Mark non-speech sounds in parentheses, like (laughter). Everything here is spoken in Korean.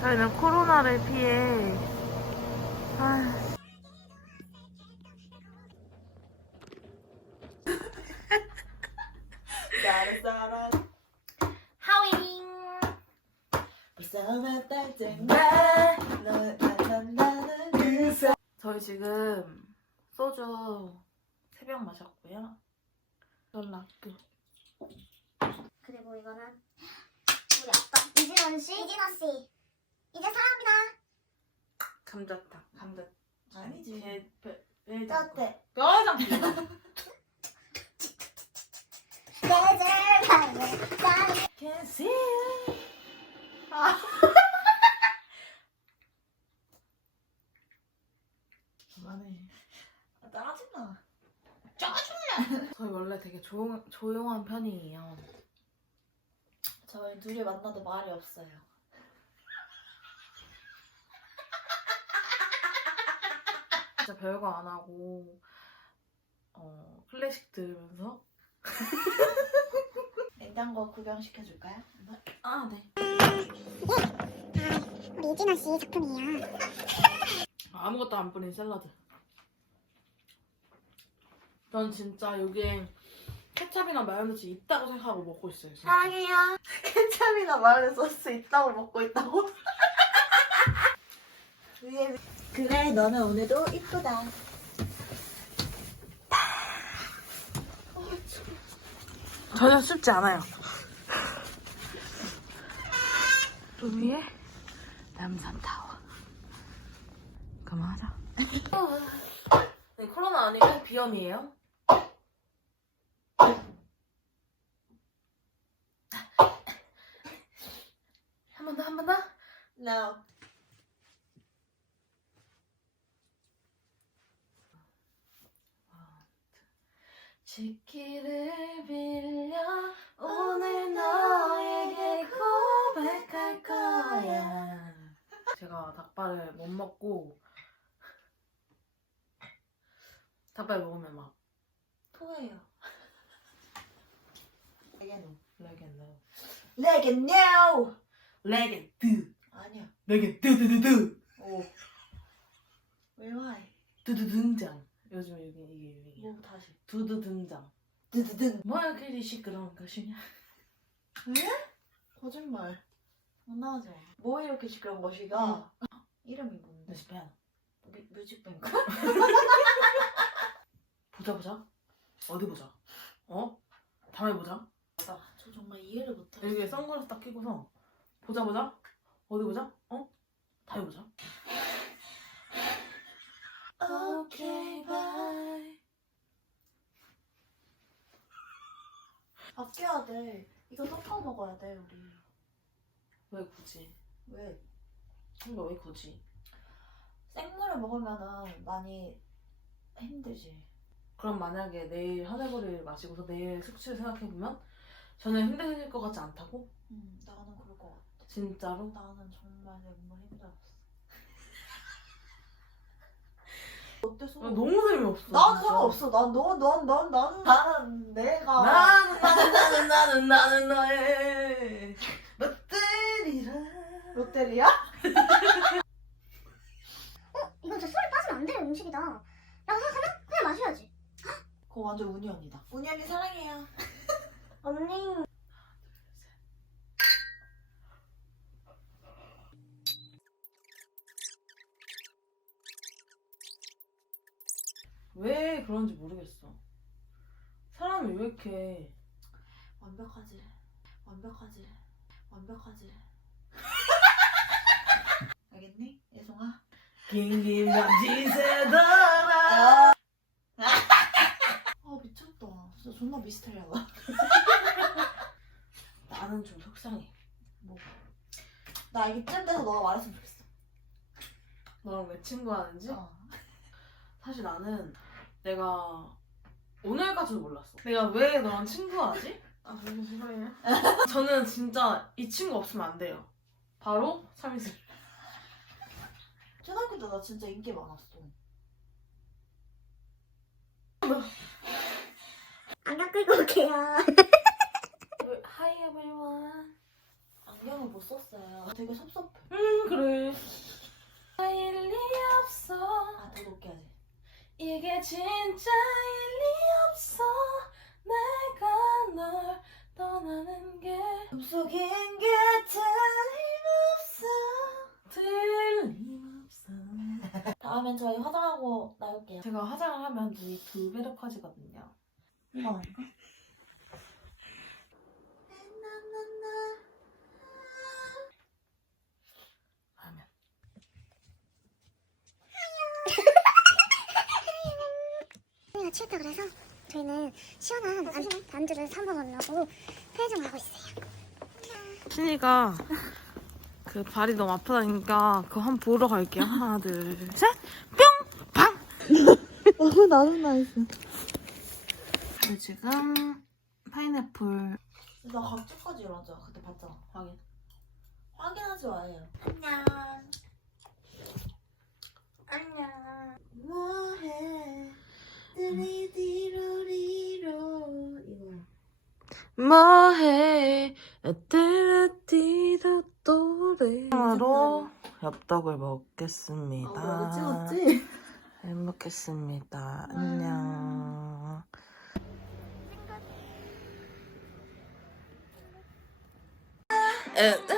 저희는 코로나를 피해. 아, (laughs) 저희 지금 소주 새벽 마셨고요. 연락도 그리고 이거는 우리 아빠 이진원 씨. 이진원 씨. 이제 사랑합니다. 감자탕. 감자. 아니지. 배, 배, 배 짜대 뼈장 내들가요 Can see 그만해. 아, 짜증나. 저희 원래 되게 조용, 조용한 편이에요. 저희 둘이 만나도 말이 없어요 진짜 별거 안 하고 어 클래식 들으면서 (laughs) 냉장고 구경시켜줄까요? 아네 우리 이진원 씨 작품이에요. 아무것도 안 뿌린 샐러드 전 진짜 여기에 케찹이나 마요네즈 있다고 생각하고 먹고 있어요 진짜. 사랑해요 (laughs) 케찹이나 마요네즈 소스 있다고 먹고 있다고? (laughs) 그래 너는 오늘도 이쁘다 전혀 습지 않아요. 또 위에 남산타워. 그만하자. 네, 코로나 아니고 비염이에요. 한 번 더, 한 번 더. No 지키를 빌려 오늘 너에게 고백할 거야. 제가 닭발을 못 먹고 닭발 먹으면 막 토해요. 레게노 레겐드. 레게노 레겐 드. 아니야. 레겐 드드드드. 오왜 와이 두두 등장. 요즘 이게 이게 이게 뭐 다시. 두두 등장. 드드든 뭐야 그리 시끄러운 것이냐? 거짓말. 장난하지 마 뭐 이렇게 시끄러운 것이가 이름이 뭔데? 뮤직뱅. 뮤, 뮤직뱅크? (laughs) 보자 보자. 어디 보자? 어? 다음에 보자. 저 정말 이해를 못해 여기에 선글라스 딱 끼고서 보자 보자. 어디 보자? 어? 다음에 보자 바뀌어야 돼 이거 섞어 먹어야 돼 우리 왜 굳이 왜 이거 왜 굳이 생물을 먹으면은 많이 힘들지 그럼 만약에 내일 하늘보리를 마시고서 내일 숙취를 생각해보면 전혀 힘들 것 같지 않다고? 음 나는 그럴 것 같아 진짜로? 나는 정말 정말 힘들었어 어때서? 아, 너무 재미없어 난 진짜. 상관없어 난너넌넌 나는 나는 내가 나는 나는 나는 너의 롯데리라 롯데리아? (laughs) 이건 진짜 술이 빠지면 안 되는 음식이다. 라고 생각하면 그냥 마셔야지. (gasps) 그거 완전 운이 언니다 운이 언니 사랑해요 (laughs) 언니. 왜 그런지 모르겠어 사람이 왜 이렇게 완벽하지. 완벽하지. 완벽하지. (laughs) 알겠니? 예송아? 긴긴 밤 지 새더라 아 미쳤다. 진짜 존나 미스테리하다. (laughs) 나는 좀 속상해. 나 이쯤 돼서 너가 말했으면 좋겠어. 너랑 왜 친구하는지? 어. 사실 나는 내가 오늘까지도 몰랐어. 내가 왜 너랑 친구하지? 아 저기 싫어해 저는 진짜 이 친구 없으면 안 돼요. 바로 참이슬. 초등학교 때 나 진짜 인기 많았어. 안경 끌고 올게요. 하이 에브리원 안경을 못 썼어요. 되게 섭섭해. 음 그래. 일리 없어. 아더 높게 하지. 이게 진짜 일리 없어. 내가 널 떠나는 게 꿈속엔 게 틀림없어. (laughs) 다음엔 저희 화장하고 나올게요. 제가 화장을 하면 눈이 두 배로 커지거든요. 이거 아닌가? (laughs) 그래서 저희는 시원한 안, 안주를 사 먹으려고 편의점 가고 있어요. 신이가 그 발이 너무 아프다니까 그거 한번 보러 갈게요. 하나 둘 셋. 뿅! 방! (laughs) 어 나도 나이스. 네, 지금 파인애플. 나 각질까지 일어나잖아 그때 봤잖아. 확인. 확인하지 마요 안녕. 안녕. 뭐해? 띠리디 뭐해? 띠라띠라 또래. 바로 엽떡을 먹겠습니다. 아 찍었지? 잘 먹겠습니다. 안녕. 에,